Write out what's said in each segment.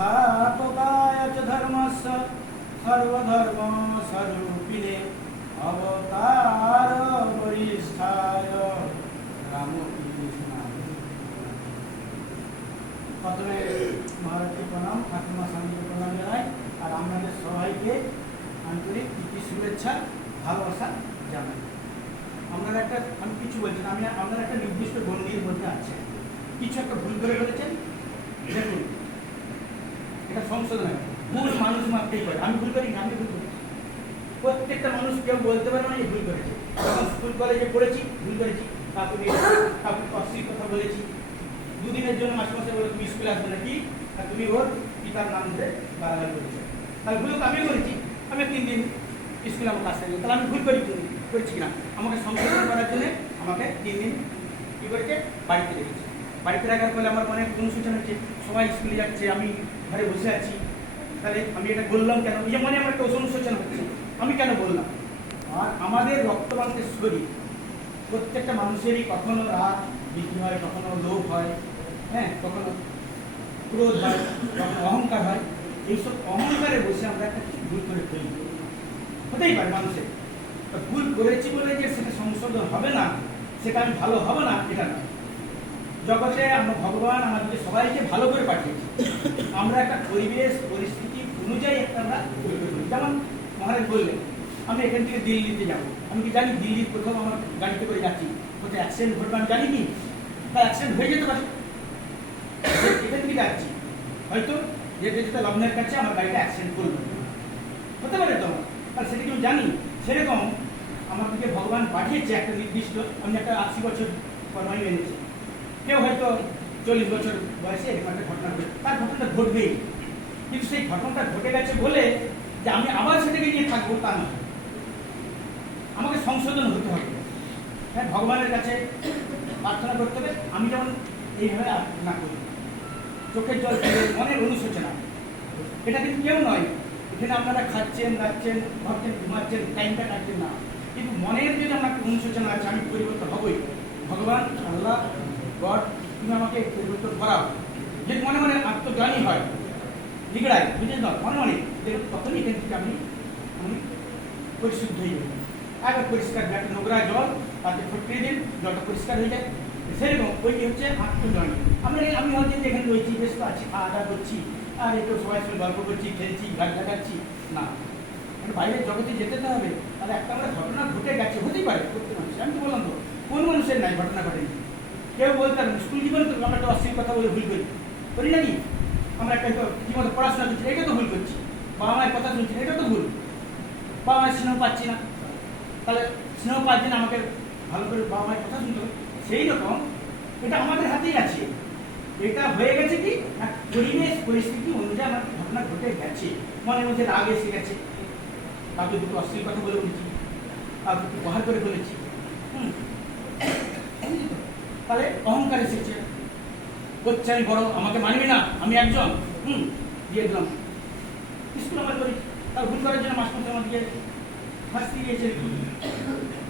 संस्थापकाय च धर्मस्य सर्वधर्म स्वरूपिणे अवतार वरिष्ठाय रामकृष्णाय। प्रथमे মহারাজকে প্রণাম, ঠাকুমা স্বামীকে প্রণাম জানাই, আর আপনাদের সবাইকে আন্তরিক প্রীতি শুভেচ্ছা ভালোবাসা জানাই। আপনারা একটা, আমি কিছু বলছি না, আমি আপনারা একটা নির্দিষ্ট গণ্ডির মধ্যে আছে, কিছু একটা ভুল করে ফেলেছেন, দেখুন এটা সংশোধন হয়। ভুল মানুষ মাত্রই করে, আমি ভুল করি না, আমি ভুল করি। প্রত্যেকটা মানুষ কেউ বলতে পারে না যে ভুল করেছে। যখন স্কুল কলেজে পড়েছি ভুল করেছি, কাউকে অশ্লীল কথা বলেছি, দুদিনের জন্য মাসে বলে তুমি স্কুলে আসবে নাকি, আর তুমি ওর পিতার নাম ধরে গালাগালি করেছো, তাহলে ভুল তো আমিও করেছি। আমি 3 দিন স্কুলে আমাকে আসতে গেলাম, তাহলে আমি ভুল করেছি কিনা। আমাকে সংশোধন করার জন্য আমাকে 3 দিন কী করেছে, বাড়িতে রেখেছে। বাড়িতে রাখার ফলে আমার মনে অনুশোচনা হচ্ছে, সবাই স্কুলে যাচ্ছে, আমি ঘরে বসে আছি, তাহলে আমি এটা বললাম কেন, এই যে মনে আমার একটা অনুশোচনা হচ্ছে, আমি কেন বললাম। আর আমাদের রক্তবান্তের শরীর, প্রত্যেকটা মানুষেরই কখনো রাগ বৃদ্ধি হয়, কখনো লোভ হয়, হ্যাঁ, কখনো ক্রোধ হয়, কখনো অহংকার হয়। এইসব অহংকারে বসে আমরা একটা কিছু ভুল করে ফেলি, হতেই পারে মানুষের। ভুল করেছি বলে যে সেটা সংশোধন হবে না, সেটা আমি ভালো হবে না, এটা না। জগতে আমরা ভগবান আমাদেরকে সবাইকে ভালো করে পাঠিয়েছি, আমরা একটা পরিবেশ পরিস্থিতি অনুযায়ী একটা আমরা ভুল করে ফেলি। যেমন মহারাজ বললেন আমি এখান থেকে দিল্লিতে যাবো, আমি কি জানি দিল্লির প্রথম আমার গাড়িতে করে যাচ্ছি, কোথায় অ্যাক্সিডেন্ট ঘটবে আমি জানি কি, তার অ্যাক্সিডেন্ট হয়ে যেতে পারে। এখান থেকে যাচ্ছি, হয়তো যেতে যেতে লগ্নের কাছে আমার গাড়িটা অ্যাক্সিডেন্ট করবে, হতে পারে তো, আর সেটা কি আমি জানি। সেরকম আমাদেরকে ভগবান পাঠিয়েছে একটা নির্দিষ্ট, আমি একটা 80 বছর কর্মাই এনেছি, কেউ হয়তো 40 বছর বয়সে এরকম একটা ঘটনা ঘটে, তার ঘটনাটা ঘটবেই, কিন্তু সেই ঘটনাটা ঘটে গেছে বলে যে আমি আবার সেটাকে নিয়ে থাকবো তা নয়, আমাকে সংশোধন হতে হবে। হ্যাঁ, ভগবানের কাছে প্রার্থনা করতে হবে, আমি যেমন এইভাবে না করি, চোখের জল ফেলে মনের অনুশোচনা, এটা কিন্তু কেউ নয়। এখানে আপনারা খাচ্ছেন, রাখছেন, ভাবছেন, ঘুমাচ্ছেন, টাইমটা কাটছেন না, কিন্তু মনের যদি আমার একটা অনুশোচনা আছে, আমি পরিবর্তন হবই। ভগবান আল্লাহ গড তুমি আমাকে পরিবর্তন করাও, যে মনে মনে আত্মজ্ঞানী হয়, নিগড়াই বুঝলেন না, মনে মনে দেখুন তখনই এখান থেকে আমি পরিশুদ্ধ হয়ে যাবো। একবার পরিষ্কার একটা নোংরা জল তাতে ফটিয়ে দিন, জলটা পরিষ্কার হয়ে যায়। সেরকম ওই হচ্ছে আত্মজ্ঞানী। আমি হয়তো এখানে রয়েছি, ব্যস্ত আছি, খাওয়া দাওয়া করছি, আর একটু সবাই সঙ্গে গল্প করছি, খেলছি, গাছ লাগাচ্ছি না, বাইরের জগতে যেতে তো হবে। তাহলে একটা আমরা ঘটনা ঘটে গেছে, হতেই পারে প্রত্যেক মানুষের, আমি তো বললাম তো কোন মানুষের নাই ঘটনা ঘটেনি। কেউ বলতে পারেন স্কুল জীবনে তো আমরা একটা অশ্লীল কথা বলে ভুল করি নাকি, আমরা একটা জীবনে পড়াশোনা করছি, এটা তো ভুল করছি, বাবা মায়ের কথা শুনছি, এটা তো ভুল, বাবা মায়ের স্নেহ পাচ্ছি না, তাহলে স্নেহ পাচ্ছি না, আমাকে ভালো করে বাবা মায়ের কথা শুনতে হবে। সেই রকম এটা আমাদের হাতেই আছে, এটা হয়ে গেছে কি এক পরিবেশ পরিস্থিতি অনুযায়ী আমার ঘটনা ঘটে গেছে, মনের মধ্যে রাগ এসে গেছে, কাউকে দুটো অশ্লীল কথা বলে বলেছি, কাউকে একটু প্রহার করে ফেলেছি, তাহলে অহংকার এসেছে, হচ্ছে আমি বড়, আমাকে মানবি না, আমি একজন, দিয়ে দিলাম। স্কুল আমরা করি, তার ভুল করার জন্য মাস্টার আমাদেরকে শাস্তি দিয়েছে,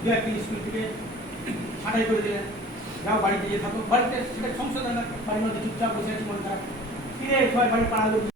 2-1 স্কুল থেকে ছাঁটাই করে দিলেন, যাও বাড়িতে যেয়ে থাকো, বাড়িতে সেটা সংশোধন, বাড়ির মধ্যে চুপচাপ বসে আছি, মন খারাপ, ফিরে সবাই বাড়ি পাড়ালো।